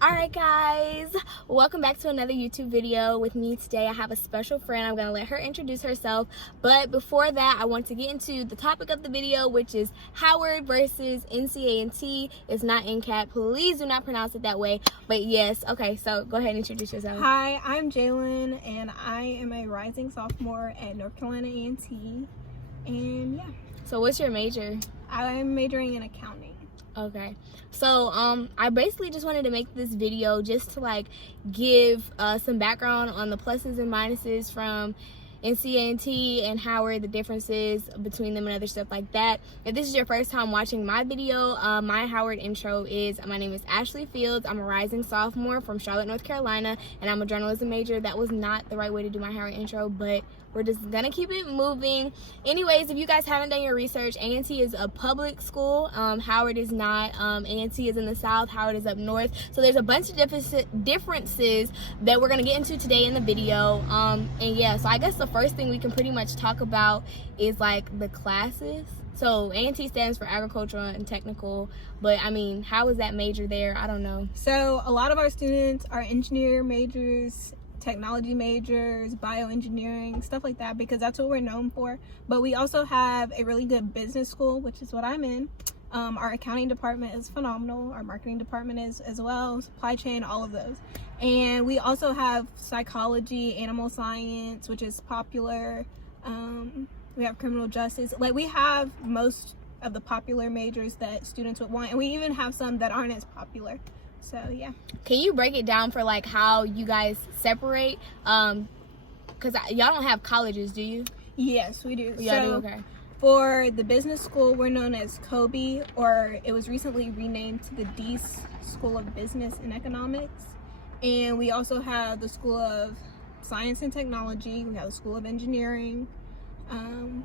Alright guys, welcome back to another YouTube video with me today. I have a special friend. I'm going to let her introduce herself, but before that I want to get into the topic of the video, which is Howard versus Ncat. It's not Ncat, please do not pronounce it that way, but yes. Okay, so go ahead and introduce yourself. Hi, I'm Jalen and I am a rising sophomore at North Carolina A&T, and yeah. So what's your major? I'm majoring in accounting. Okay, so I basically just wanted to make this video just to like give some background on the pluses and minuses from Ncat and Howard, the differences between them and other stuff like that. If this is your first time watching my video, my Howard intro is, my name is Ashley Fields. I'm a rising sophomore from Charlotte, North Carolina, and I'm a journalism major. That was not the right way to do my Howard intro, but we're just gonna keep it moving. Anyways, if you guys haven't done your research, A&T is a public school. Howard is not. A&T is in the South, Howard is up north. So there's a bunch of differences that we're gonna get into today in the video. And yeah, so I guess the first thing we can pretty much talk about is like the classes. So A&T stands for agricultural and technical, but I mean, how is that major there? I don't know. So a lot of our students are engineer majors, technology majors, bioengineering, stuff like that, because that's what we're known for. But we also have a really good business school, which is what I'm in. Our accounting department is phenomenal. Our marketing department is as well, supply chain, all of those. And we also have psychology, animal science, which is popular. We have criminal justice. Like, we have most of the popular majors that students would want, and we even have some that aren't as popular. So yeah. Can you break it down for like how you guys separate? Because y'all don't have colleges, do you? Yes, we do. Y'all do? Okay. For the business school, we're known as Kobe, or it was recently renamed to the Dease School of Business and Economics. And we also have the School of Science and Technology. We have the School of Engineering.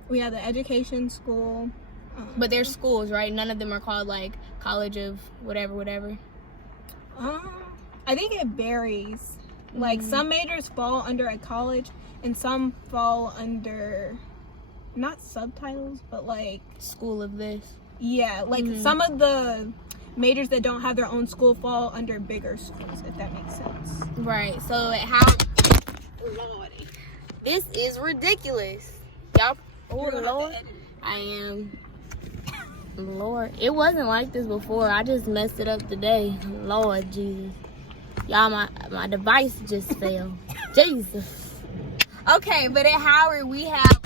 We have the Education School. But they're schools, right? None of them are called like College of whatever. I think it varies. Like, some majors fall under a college and some fall under, not subtitles, but like School of this. Yeah, like some of the majors that don't have their own school fall under bigger schools, if that makes sense. Right. So how? Lordy, this is ridiculous, y'all. Oh Lord, I am. Lord, it wasn't like this before. I just messed it up today. Lord Jesus, y'all, my device just fell. Jesus. Okay, but at Howard we have.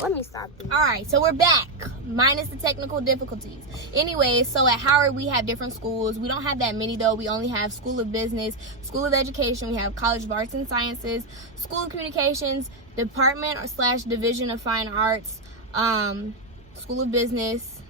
Let me stop this. All right, so we're back, minus the technical difficulties. Anyway, so at Howard we have different schools. We don't have that many though. We only have School of Business, School of Education. We have College of Arts and Sciences, School of Communications, Department / Division of Fine Arts, School of Business,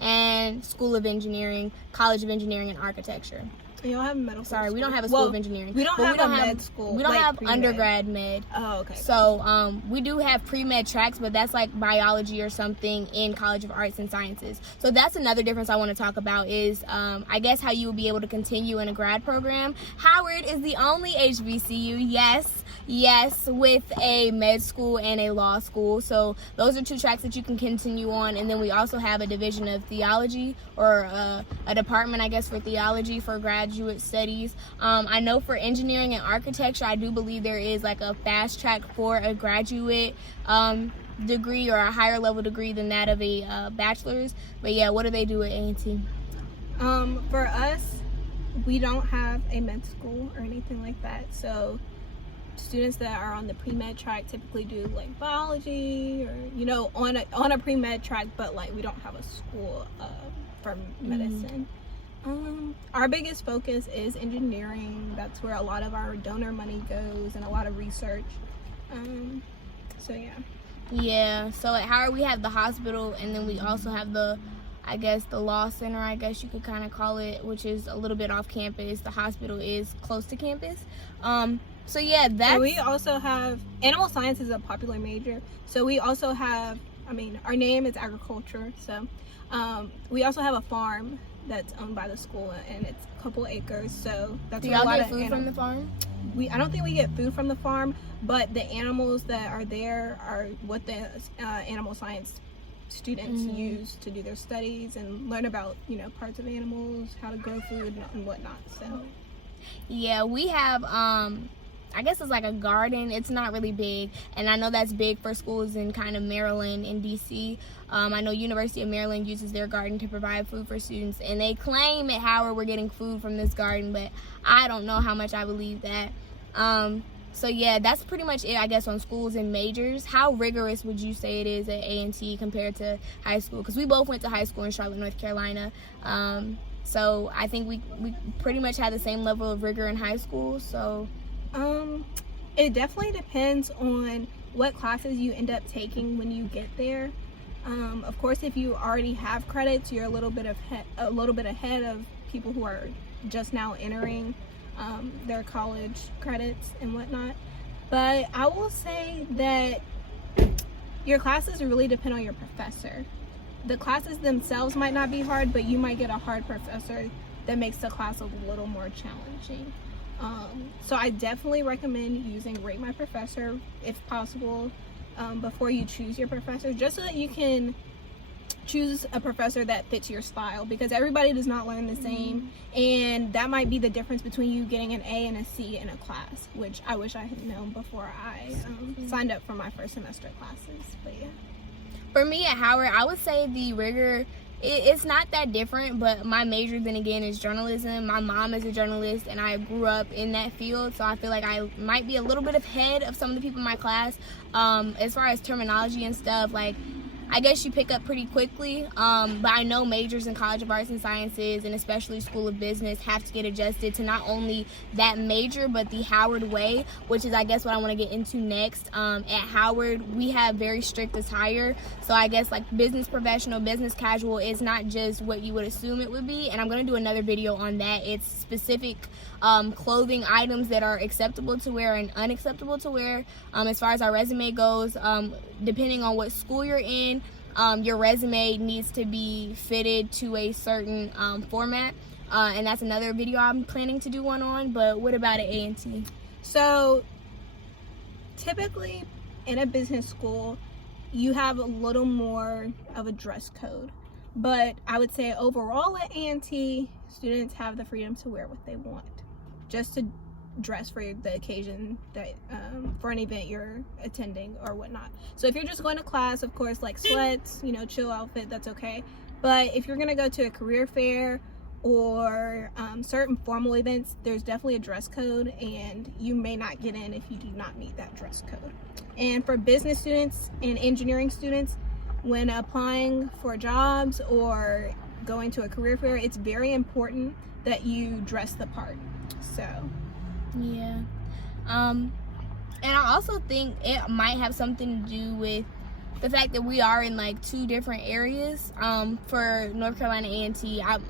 and School of Engineering, College of Engineering and Architecture. You don't have medical school. We don't have a School of Engineering. We don't have med school. We don't like have pre-med. undergrad med. Oh, okay. So we do have pre-med tracks, but that's like biology or something in College of Arts and Sciences. So that's another difference I want to talk about is I guess how you will be able to continue in a grad program. Howard is the only HBCU, yes, with a med school and a law school. So those are two tracks that you can continue on. And then we also have a division of theology, or a department, I guess, for theology for graduate studies. I know for engineering and architecture, I do believe there is like a fast track for a graduate degree or a higher level degree than that of a bachelor's. But yeah, what do they do at A&T? For us, we don't have a med school or anything like that. So students that are on the pre-med track typically do like biology or, you know, on a pre-med track, but like we don't have a school for medicine. Our biggest focus is engineering. That's where a lot of our donor money goes and a lot of research. So yeah, so at Howard we have the hospital, and then we also have the law center, I guess you could kind of call it, which is a little bit off campus. The hospital is close to campus. So yeah, that's... We also have animal science is a popular major. So we also have, our name is agriculture. So we also have a farm that's owned by the school, and it's a couple acres. So that's do y'all get food from the farm? I don't think we get food from the farm, but the animals that are there are what the animal science students use to do their studies and learn about, you know, parts of animals, how to grow food and whatnot. So yeah, we have I guess it's like a garden. It's not really big, and I know that's big for schools in kind of Maryland and DC. I know University of Maryland uses their garden to provide food for students, and they claim at Howard we're getting food from this garden, but I don't know how much I believe that. So yeah, that's pretty much it, I guess, on schools and majors. How rigorous would you say it is at A&T compared to high school? Because we both went to high school in Charlotte, North Carolina. So I think we pretty much had the same level of rigor in high school. So it definitely depends on what classes you end up taking when you get there. Of course, if you already have credits, you're a little bit ahead of people who are just now entering their college credits and whatnot. But I will say that your classes really depend on your professor. The classes themselves might not be hard, but you might get a hard professor that makes the class a little more challenging. So I definitely recommend using Rate My Professor if possible before you choose your professor, just so that you can choose a professor that fits your style, because everybody does not learn the same, and that might be the difference between you getting an A and a C in a class, which I wish I had known before I signed up for my first semester classes. But yeah, for me at Howard, I would say the rigor, it's not that different, but my major then again is journalism. My mom is a journalist and I grew up in that field, so I feel like I might be a little bit ahead of some of the people in my class. As far as terminology and stuff, like, I guess you pick up pretty quickly, but I know majors in College of Arts and Sciences and especially School of Business have to get adjusted to not only that major but the Howard way, which is I guess what I want to get into next. At Howard we have very strict attire, so I guess like business professional, business casual is not just what you would assume it would be, and I'm going to do another video on that. It's specific clothing items that are acceptable to wear and unacceptable to wear. As far as our resume goes, depending on what school you're in, your resume needs to be fitted to a certain format, and that's another video I'm planning to do one on. But what about at A&T? So typically in a business school you have a little more of a dress code, but I would say overall at A&T students have the freedom to wear what they want, just to dress for the occasion that for an event you're attending or whatnot. So if you're just going to class, of course, like sweats, you know, chill outfit, that's okay. But if you're going to go to a career fair or certain formal events, there's definitely a dress code, and you may not get in if you do not meet that dress code. And for business students and engineering students, when applying for jobs or going to a career fair, it's very important that you dress the part. So yeah, and I also think it might have something to do with the fact that we are in like two different areas. For North Carolina A&T, I'm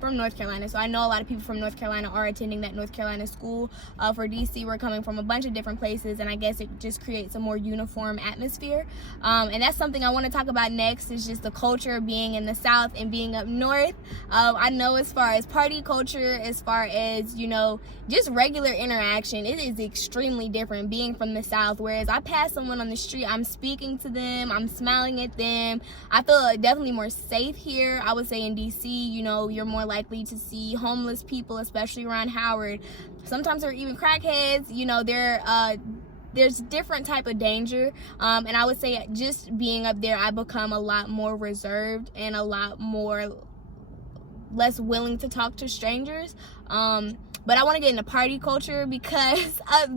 from North Carolina, so I know a lot of people from North Carolina are attending that North Carolina school. For DC, we're coming from a bunch of different places, and I guess it just creates a more uniform atmosphere. And that's something I want to talk about next, is just the culture of being in the South and being up north. I know as far as party culture, as far as, you know, just regular interaction, it is extremely different being from the South. Whereas I pass someone on the street, I'm speaking to them, I'm smiling at them. I feel definitely more safe here. I would say in DC, you know, you're more likely to see homeless people, especially around Howard. Sometimes they're even crackheads. You know, there's different type of danger, and I would say just being up there, I become a lot more reserved and a lot more less willing to talk to strangers. But I want to get into party culture, because up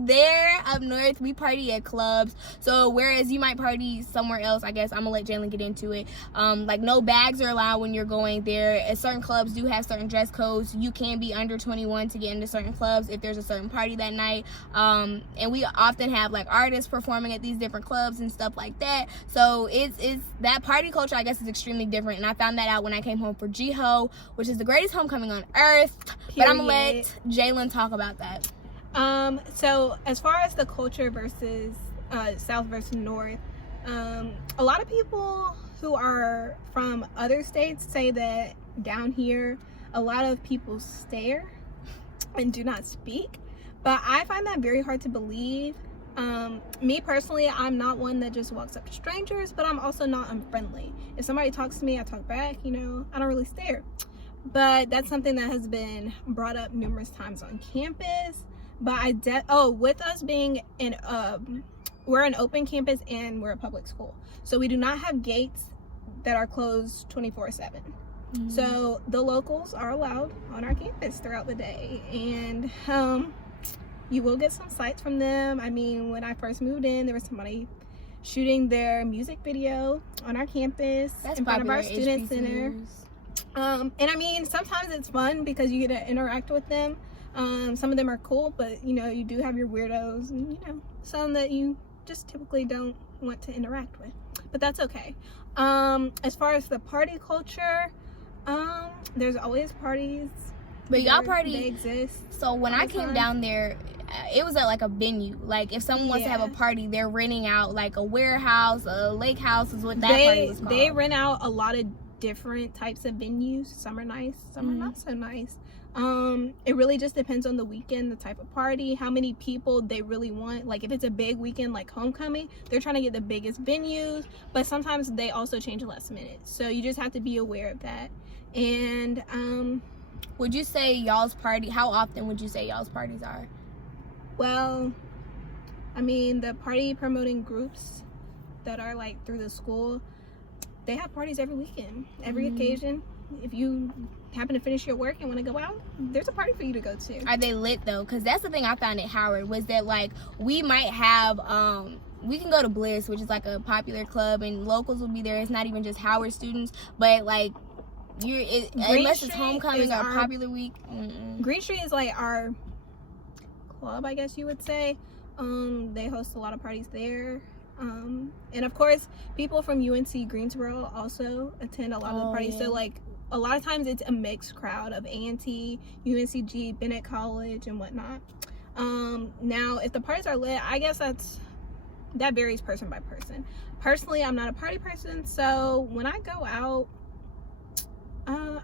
north, we party at clubs. So whereas you might party somewhere else, I guess I'm gonna let Jalen get into it. Like no bags are allowed when you're going there. Certain clubs do have certain dress codes. You can be under 21 to get into certain clubs if there's a certain party that night. And we often have like artists performing at these different clubs and stuff like that. So it's that party culture, I guess, is extremely different. And I found that out when I came home for GHO, which is the greatest homecoming on earth. Period. But I'm gonna let Jalen talk about that. So as far as the culture versus South versus North, a lot of people who are from other states say that down here a lot of people stare and do not speak, but I find that very hard to believe, Me personally, I'm not one that just walks up to strangers, but I'm also not unfriendly. If somebody talks to me, I talk back, I don't really stare. But that's something that has been brought up numerous times on campus. But with us being we're an open campus and we're a public school, so we do not have gates that are closed 24/7. So the locals are allowed on our campus throughout the day, and you will get some sights from them. I mean, when I first moved in, there was somebody shooting their music video on our campus in front of our student center. And I mean, sometimes it's fun because you get to interact with them. Some of them are cool, but you do have your weirdos, and some that you just typically don't want to interact with, but that's okay. As far as the party culture, there's always parties, but y'all party, they exist. So when I came down there, it was at like a venue. Like if someone wants to have a party, they're renting out like a warehouse, a lake house is what that party was called. They rent out a lot of different types of venues. Some are nice, some are not so nice. It really just depends on the weekend, the type of party, how many people they really want. Like if it's a big weekend like homecoming, they're trying to get the biggest venues, but sometimes they also change last minute, so you just have to be aware of that. And would you say y'all's party, how often would you say y'all's parties are? Well, I mean, the party promoting groups that are like through the school, they have parties every weekend, every occasion. If you happen to finish your work and want to go out, there's a party for you to go to. Are they lit though? Because that's the thing I found at Howard, was that like we might have we can go to Bliss, which is like a popular club, and locals will be there. It's not even just Howard students, but like unless it's homecoming or a popular week. Green Street is like our club, I guess you would say. They host a lot of parties there. And of course, people from UNC Greensboro also attend a lot of the parties. So like a lot of times it's a mixed crowd of A&T, UNCG, Bennett College, and whatnot. Now if the parties are lit, I guess that varies person by person. Personally, I'm not a party person, so when I go out,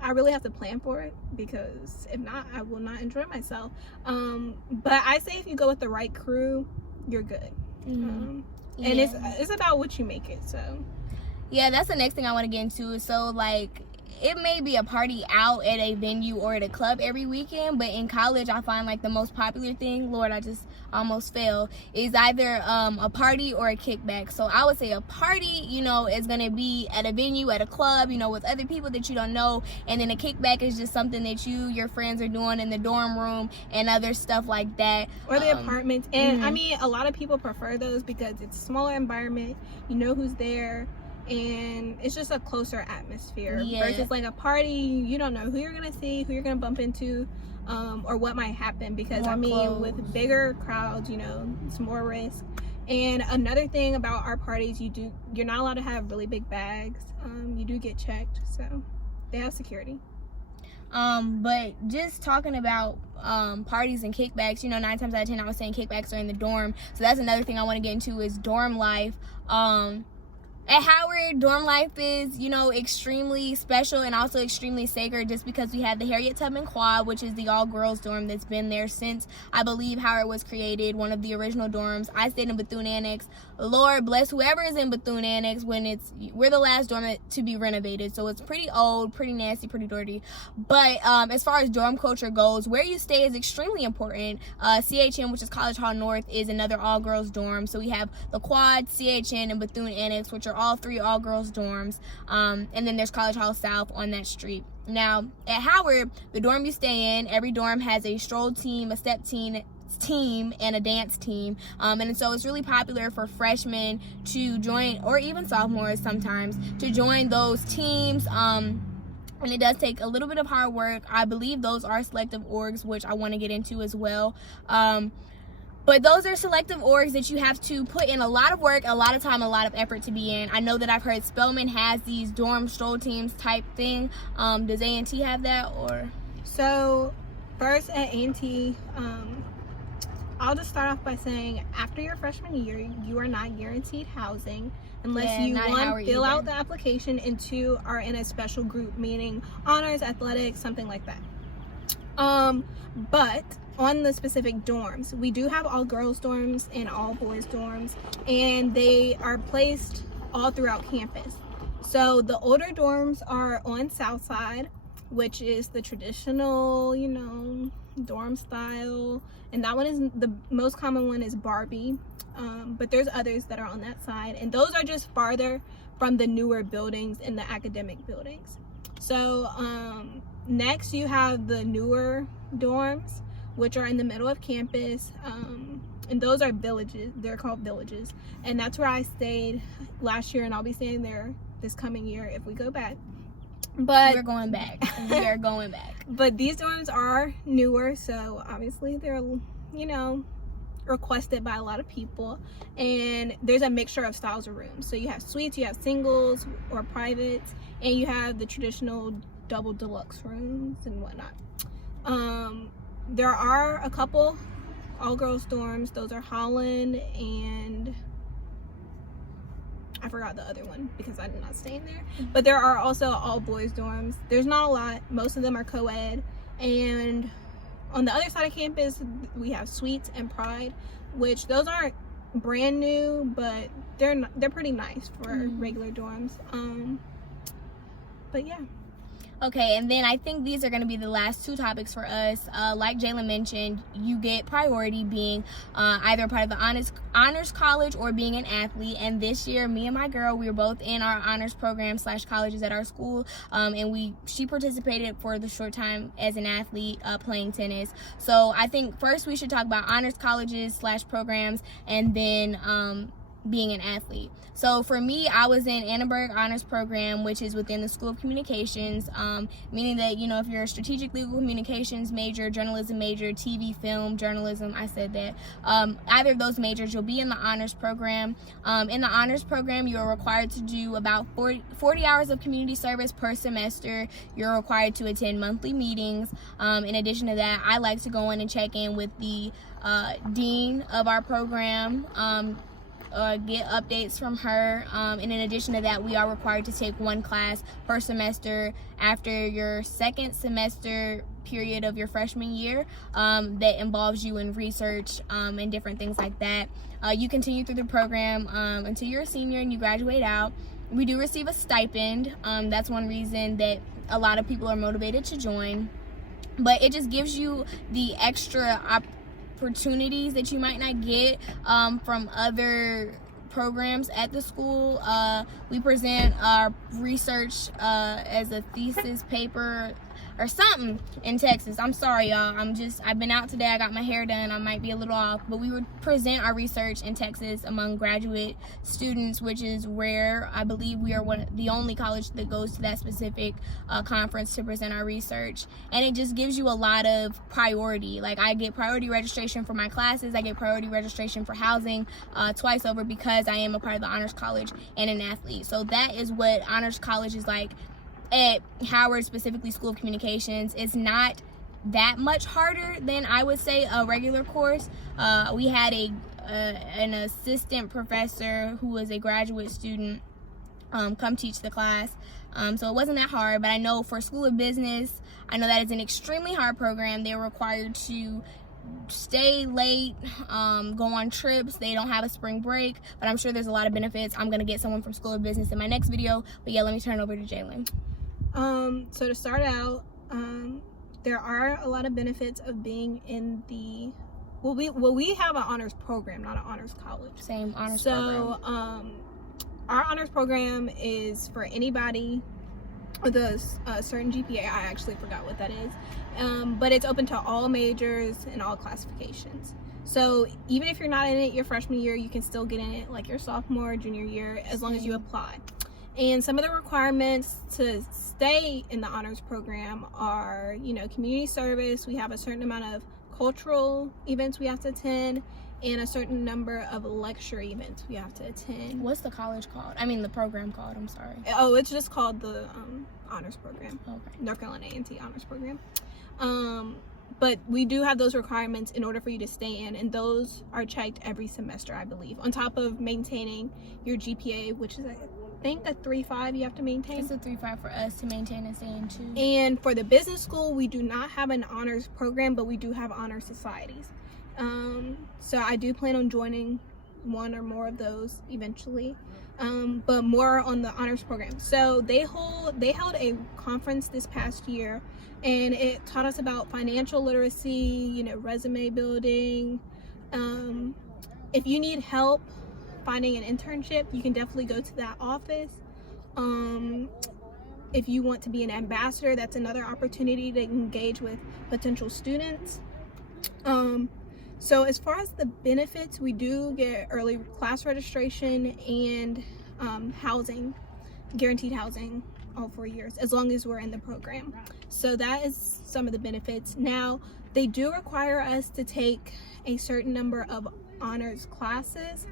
I really have to plan for it, because if not, I will not enjoy myself. But I say if you go with the right crew, you're good. And it's about what you make it. So yeah, that's the next thing I want to get into. So like it may be a party out at a venue or at a club every weekend, but in college I find like the most popular thing, Lord, I just almost fell, is either a party or a kickback. So I would say a party, is gonna be at a venue, at a club, with other people that you don't know, and then a kickback is just something that your friends are doing in the dorm room and other stuff like that, or the apartments. And I mean, a lot of people prefer those because it's a smaller environment, who's there, and it's just a closer atmosphere versus like a party. You don't know who you're gonna see, who you're gonna bump into, or what might happen, because I mean, with bigger crowds, it's more risk. And another thing about our parties, you're not allowed to have really big bags. You do get checked, so they have security. But just talking about parties and kickbacks, 9 times out of 10 I was saying kickbacks are in the dorm, so that's another thing I want to get into is dorm life. At Howard, dorm life is, extremely special and also extremely sacred, just because we have the Harriet Tubman Quad, which is the all-girls dorm that's been there since, I believe, Howard was created, one of the original dorms. I stayed in Bethune Annex. Lord bless whoever is in Bethune Annex we're the last dorm to be renovated, so it's pretty old, pretty nasty, pretty dirty. But as far as dorm culture goes, where you stay is extremely important. CHN, which is College Hall North, is another all-girls dorm. So we have the Quad, CHN, and Bethune Annex, which are all 3 all-girls dorms, and then there's College Hall South on that street. Now at Howard, the dorm you stay in, every dorm has a stroll team, a step team, and a dance team, and so it's really popular for freshmen to join, or even sophomores sometimes, to join those teams. And it does take a little bit of hard work. I believe those are selective orgs, which I want to get into as well. But those are selective orgs that you have to put in a lot of work, a lot of time, a lot of effort to be in. I know that I've heard Spelman has these dorm stroll teams type thing. Does A&T have that? Or so first at A&T, I'll just start off by saying, after your freshman year, you are not guaranteed housing unless you, 1, fill out the application, and 2, are in a special group, meaning honors, athletics, something like that. But on the specific dorms, we do have all girls dorms and all boys dorms, and they are placed all throughout campus. So the older dorms are on South Side, which is the traditional, you know, dorm style, and that one is the most common one is Barbie, but there's others that are on that side, and those are just farther from the newer buildings and the academic buildings. So next you have the newer dorms, which are in the middle of campus, and those are villages. They're called villages, and that's where I stayed last year, and I'll be staying there this coming year if we go back. But we're going back. We are going back. But these dorms are newer, so obviously they're, you know, requested by a lot of people, and there's a mixture of styles of rooms. So you have suites, you have singles or privates, and you have the traditional double deluxe rooms and whatnot. There are a couple all girls dorms. Those are Holland and I forgot the other one because I did not stay in there. But there are also all boys dorms. There's not a lot. Most of them are co-ed. And on the other side of campus, we have Suites and Pride, which those aren't brand new, but they're pretty nice for regular dorms. But yeah. Okay, and then I think these are going to be the last two topics for us. Like Jalen mentioned, you get priority being either part of the honors college or being an athlete. And this year, me and my girl, we were both in our honors program / colleges at our school, and she participated for the short time as an athlete playing tennis. So I think first we should talk about honors colleges / programs, and then being an athlete. So for me, I was in Annenberg Honors Program, which is within the School of Communications, meaning that, you know, if you're a strategic legal communications major, journalism major, TV, film, journalism, I said that, either of those majors, you'll be in the honors program. In the honors program, you're required to do about 40 hours of community service per semester. You're required to attend monthly meetings. In addition to that, I like to go in and check in with the dean of our program, get updates from her, and in addition to that, we are required to take one class per semester after your second semester period of your freshman year that involves you in research and different things like that. You continue through the program until you're a senior and you graduate out. We do receive a stipend. That's one reason that a lot of people are motivated to join, but it just gives you the extra opportunities that you might not get from other programs at the school. We present our research as a thesis paper or something in Texas. I'm sorry, y'all. I've been out today. I got my hair done. I might be a little off, but we would present our research in Texas among graduate students, which is rare. I believe we are the only college that goes to that specific conference to present our research, and it just gives you a lot of priority. Like, I get priority registration for my classes. I get priority registration for housing twice over because I am a part of the honors college and an athlete. So that is what honors college is like at Howard, specifically School of Communications. It's not that much harder than, I would say, a regular course. We had an assistant professor who was a graduate student come teach the class, so it wasn't that hard. But I know for School of Business, I know that is an extremely hard program. They're required to stay late, go on trips. They don't have a spring break, but I'm sure there's a lot of benefits. I'm gonna get someone from School of Business in my next video, but yeah, let me turn it over to Jalen. So to start out, there are a lot of benefits of being in the we have an honors program, not an honors college. Same honors program. So our honors program is for anybody with a certain GPA. I actually forgot what that is, but it's open to all majors and all classifications. So even if you're not in it your freshman year, you can still get in it like your sophomore or junior year as long as you apply. And some of the requirements to stay in the honors program are, you know, community service. We have a certain amount of cultural events we have to attend, and a certain number of lecture events we have to attend. What's the college called? I mean, the program called, I'm sorry. Oh, it's just called the honors program. Okay. North Carolina A&T honors program. But we do have those requirements in order for you to stay in, and those are checked every semester, I believe, on top of maintaining your GPA, which is think a 3.5 you have to maintain. It's a 3.5 for us to maintain and stay in 2. And for the business school, we do not have an honors program, but we do have honor societies. So I do plan on joining one or more of those eventually, but more on the honors program. So they held a conference this past year, and it taught us about financial literacy, you know, resume building. If you need help finding an internship, you can definitely go to that office. If you want to be an ambassador, that's another opportunity to engage with potential students. So as far as the benefits, we do get early class registration and housing, guaranteed housing all 4 years, as long as we're in the program. So that is some of the benefits. Now, they do require us to take a certain number of honors classes,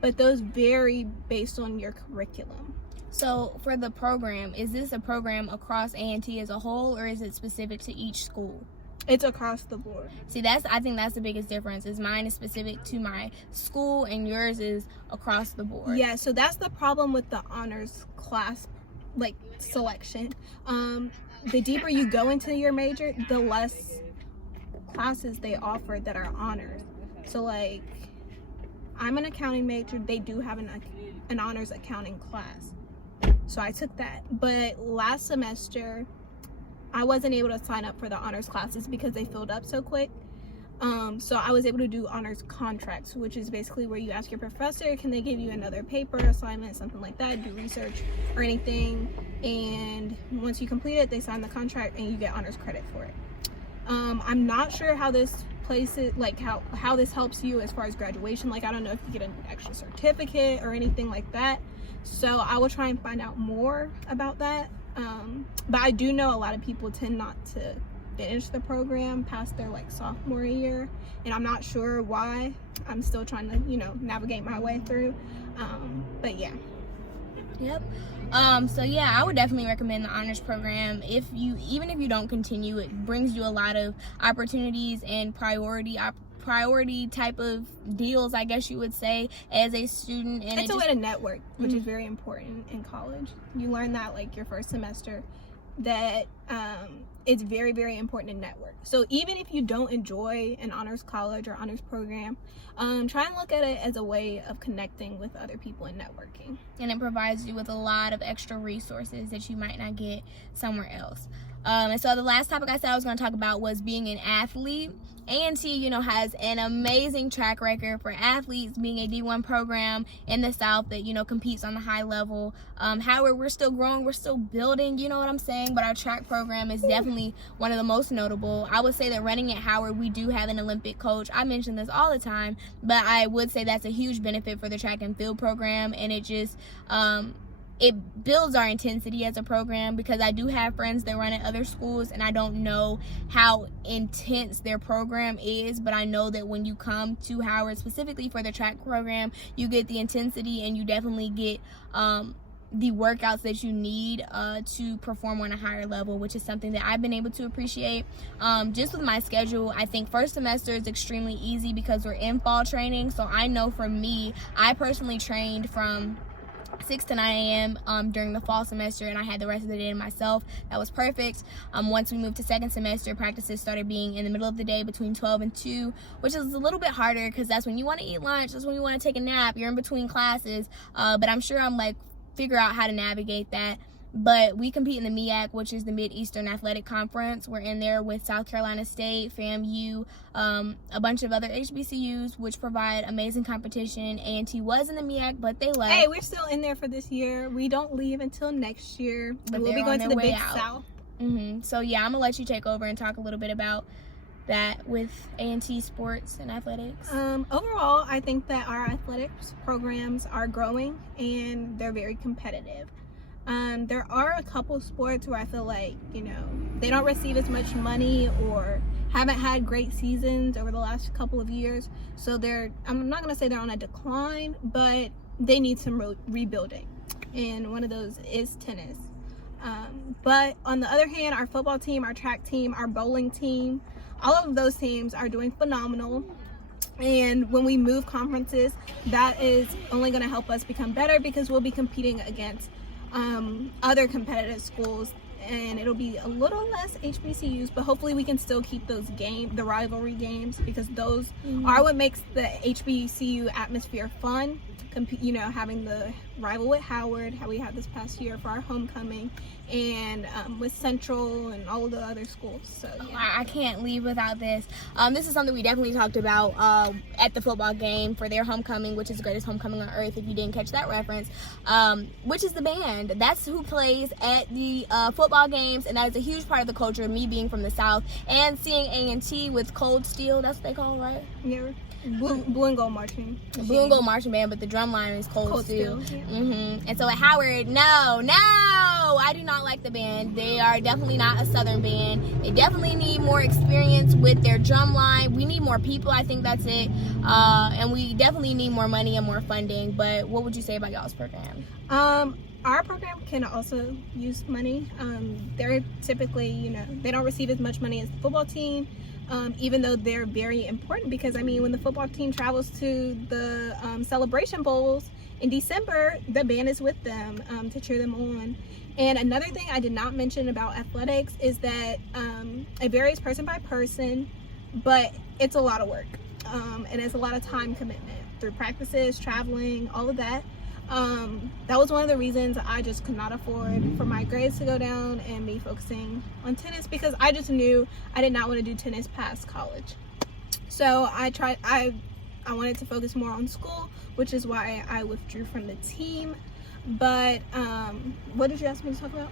but those vary based on your curriculum. So for the program, is this a program across A&T as a whole, or is it specific to each school? It's across the board. See, I think that's the biggest difference, is mine is specific to my school and yours is across the board. Yeah, so that's the problem with the honors class like selection. The deeper you go into your major, the less classes they offer that are honors. So like, I'm an accounting major, they do have an honors accounting class. So I took that, but last semester I wasn't able to sign up for the honors classes because they filled up so quick. So I was able to do honors contracts, which is basically where you ask your professor, can they give you another paper, assignment, something like that, do research or anything. And once you complete it, they sign the contract and you get honors credit for it. I'm not sure how this places, like how this helps you as far as graduation. Like, I don't know if you get an extra certificate or anything like that. So I will try and find out more about that. But I do know a lot of people tend not to finish the program past their like sophomore year, and I'm not sure why. I'm still trying to, you know, navigate my way through. But yeah. Yep. So yeah, I would definitely recommend the honors program. Even if you don't continue, it brings you a lot of opportunities and priority type of deals, I guess you would say, as a student. And it's a way to network, which is very important in college. You learn that like your first semester, that it's very, very important to network. So even if you don't enjoy an honors college or honors program, try and look at it as a way of connecting with other people and networking. And it provides you with a lot of extra resources that you might not get somewhere else. And so the last topic I said I was going to talk about was being an athlete. A&T, you know, has an amazing track record for athletes, being a D1 program in the South that, you know, competes on the high level. However, we're still growing, we're still building, you know what I'm saying? But our track program is definitely one of the most notable. I would say that running at Howard, we do have an Olympic coach. I mention this all the time, but I would say that's a huge benefit for the track and field program, and it just it builds our intensity as a program, because I do have friends that run at other schools and I don't know how intense their program is, but I know that when you come to Howard specifically for the track program, you get the intensity and you definitely get the workouts that you need to perform on a higher level, which is something that I've been able to appreciate. Just with my schedule, I think first semester is extremely easy because we're in fall training. So I know for me, I personally trained from 6 to 9 a.m. During the fall semester, and I had the rest of the day to myself. That was perfect. Once we moved to second semester, practices started being in the middle of the day between 12 and 2, which is a little bit harder because that's when you want to eat lunch, that's when you want to take a nap, you're in between classes. But I'm sure I'm like figure out how to navigate that. But we compete in the MEAC, which is the Mid-Eastern Athletic Conference. We're in there with South Carolina State, FAMU, a bunch of other HBCUs, which provide amazing competition. A&T was in the MEAC, but they left. Hey, we're still in there for this year. We don't leave until next year. But we'll be going to the Big South. So yeah, I'm gonna let you take over and talk a little bit about that with A&T sports and athletics. Overall, I think that our athletics programs are growing and they're very competitive. There are a couple sports where I feel like, you know, they don't receive as much money or haven't had great seasons over the last couple of years. So I'm not going to say they're on a decline, but they need some rebuilding. And one of those is tennis. But on the other hand, our football team, our track team, our bowling team, all of those teams are doing phenomenal. And when we move conferences, that is only going to help us become better because we'll be competing against other competitive schools, and it'll be a little less HBCUs, but hopefully we can still keep those the rivalry games, because those are what makes the HBCU atmosphere fun. Having the rival with Howard, how we had this past year for our homecoming, and with Central and all of the other schools. So yeah. I can't leave without this. This is something we definitely talked about at the football game for their homecoming, which is the greatest homecoming on earth, if you didn't catch that reference, which is the band. That's who plays at the football games, and that is a huge part of the culture, me being from the South and seeing A&T with Cold Steel, that's what they call it, right? Yeah. Blue and Gold Marching. Blue and Gold Marching Band, but the drum line is Cold Steel. Yeah. And so at Howard, no, I do not like the band. They are definitely not a Southern band. They definitely need more experience with their drum line. We need more people, I think that's it. And we definitely need more money and more funding. But what would you say about y'all's program? Our program can also use money. They're typically, they don't receive as much money as the football team. Even though they're very important, because when the football team travels to the celebration bowls in December, the band is with them to cheer them on. And another thing I did not mention about athletics is that it varies person by person, but it's a lot of work, and it's a lot of time commitment through practices, traveling, all of that. That was one of the reasons I just could not afford for my grades to go down and me focusing on tennis, because I just knew I did not want to do tennis past college. So I wanted to focus more on school, which is why I withdrew from the team. But what did you ask me to talk about?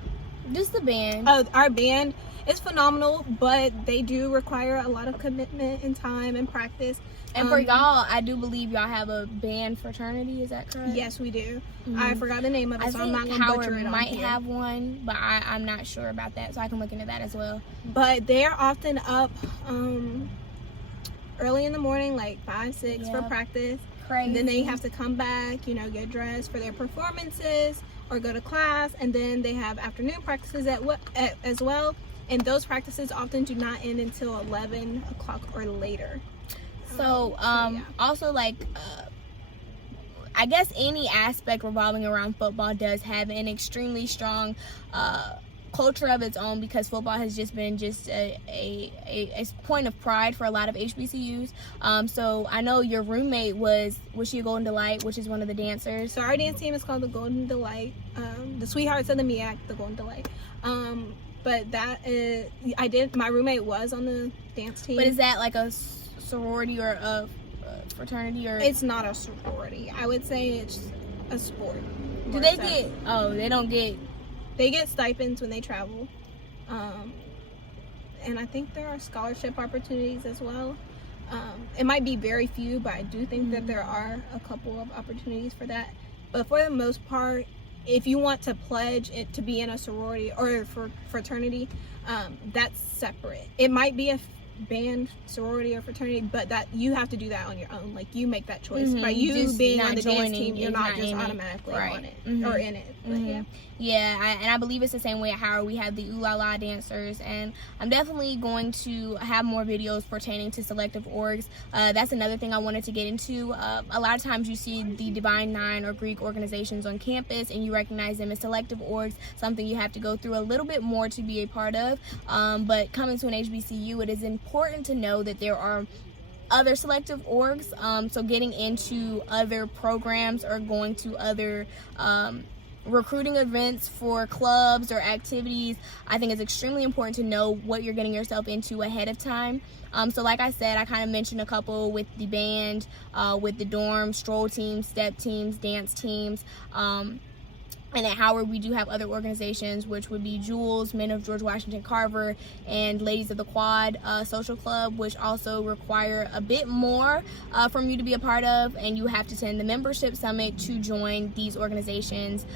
Just the band. Our band is phenomenal, but they do require a lot of commitment and time and practice. And for y'all, I do believe y'all have a band fraternity, is that correct? Yes, we do. I forgot the name of it, so I'm not going to butcher it on might here. have one, but I'm not sure about that, so I can look into that as well. But they're often up early in the morning, like 5, 6 for practice. Crazy. And then they have to come back, get dressed for their performances or go to class, and then they have afternoon practices as well. And those practices often do not end until 11 o'clock or later. So, also, I guess any aspect revolving around football does have an extremely strong culture of its own, because football has just been a point of pride for a lot of HBCUs. So I know your roommate was she a Golden Delight, which is one of the dancers? So our dance team is called the Golden Delight, the Sweethearts of the MEAC, the Golden Delight. But that is, my roommate was on the dance team. But is that like a sorority or a fraternity? Or it's not a sorority. I would say it's a sport. Do they get? Oh, they don't get. They get stipends when they travel, and I think there are scholarship opportunities as well. It might be very few, but I do think that there are a couple of opportunities for that. But for the most part, if you want to pledge it to be in a sorority or for fraternity, that's separate. It might be a band, sorority, or fraternity, but that you have to do that on your own. Like, you make that choice. By you just being on the dance team, you're not just automatically on it or in it. But and I believe it's the same way at Howard. We have the Ooh La La dancers, and I'm definitely going to have more videos pertaining to selective orgs. That's another thing I wanted to get into. A lot of times you see the Divine Nine or Greek organizations on campus, and you recognize them as selective orgs, something you have to go through a little bit more to be a part of. But coming to an HBCU, it is important to know that there are other selective orgs, so getting into other programs or going to other recruiting events for clubs or activities, I think it's extremely important to know what you're getting yourself into ahead of time. So like I said, I kind of mentioned a couple with the band, with the dorm, stroll teams, step teams, dance teams. And at Howard, we do have other organizations, which would be Jules, Men of George Washington Carver, and Ladies of the Quad Social Club, which also require a bit more from you to be a part of, and you have to attend the membership summit to join these organizations.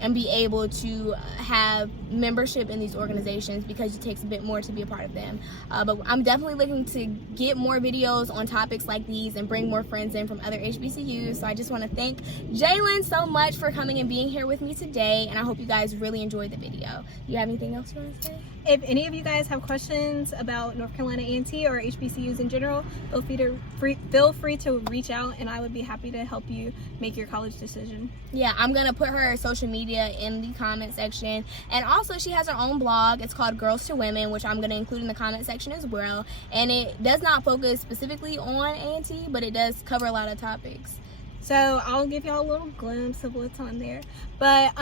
and be able to have membership in these organizations, because it takes a bit more to be a part of them. But I'm definitely looking to get more videos on topics like these and bring more friends in from other HBCUs. So I just want to thank Jalen so much for coming and being here with me today, and I hope you guys really enjoyed the video. Do you have anything else you want to say? If any of you guys have questions about North Carolina A&T or HBCUs in general, feel free to reach out, and I would be happy to help you make your college decision. Yeah, I'm gonna put her social media in the comment section, and also she has her own blog. It's called Girls to Women, which I'm gonna include in the comment section as well, and it does not focus specifically on A&T, but it does cover a lot of topics. So I'll give y'all a little glimpse of what's on there. But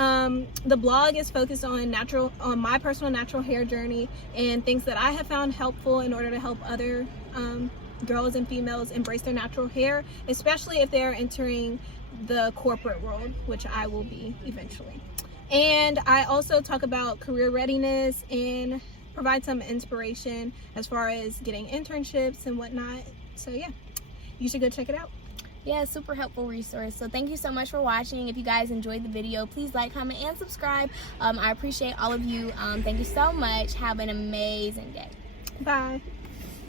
the blog is focused on my personal natural hair journey and things that I have found helpful in order to help other girls and females embrace their natural hair, especially if they're entering the corporate world, which I will be eventually. And I also talk about career readiness and provide some inspiration as far as getting internships and whatnot. So yeah, you should go check it out. Yeah, super helpful resource. So thank you so much for watching. If you guys enjoyed the video, please like, comment, and subscribe. I appreciate all of you. Thank you so much. Have an amazing day. Bye.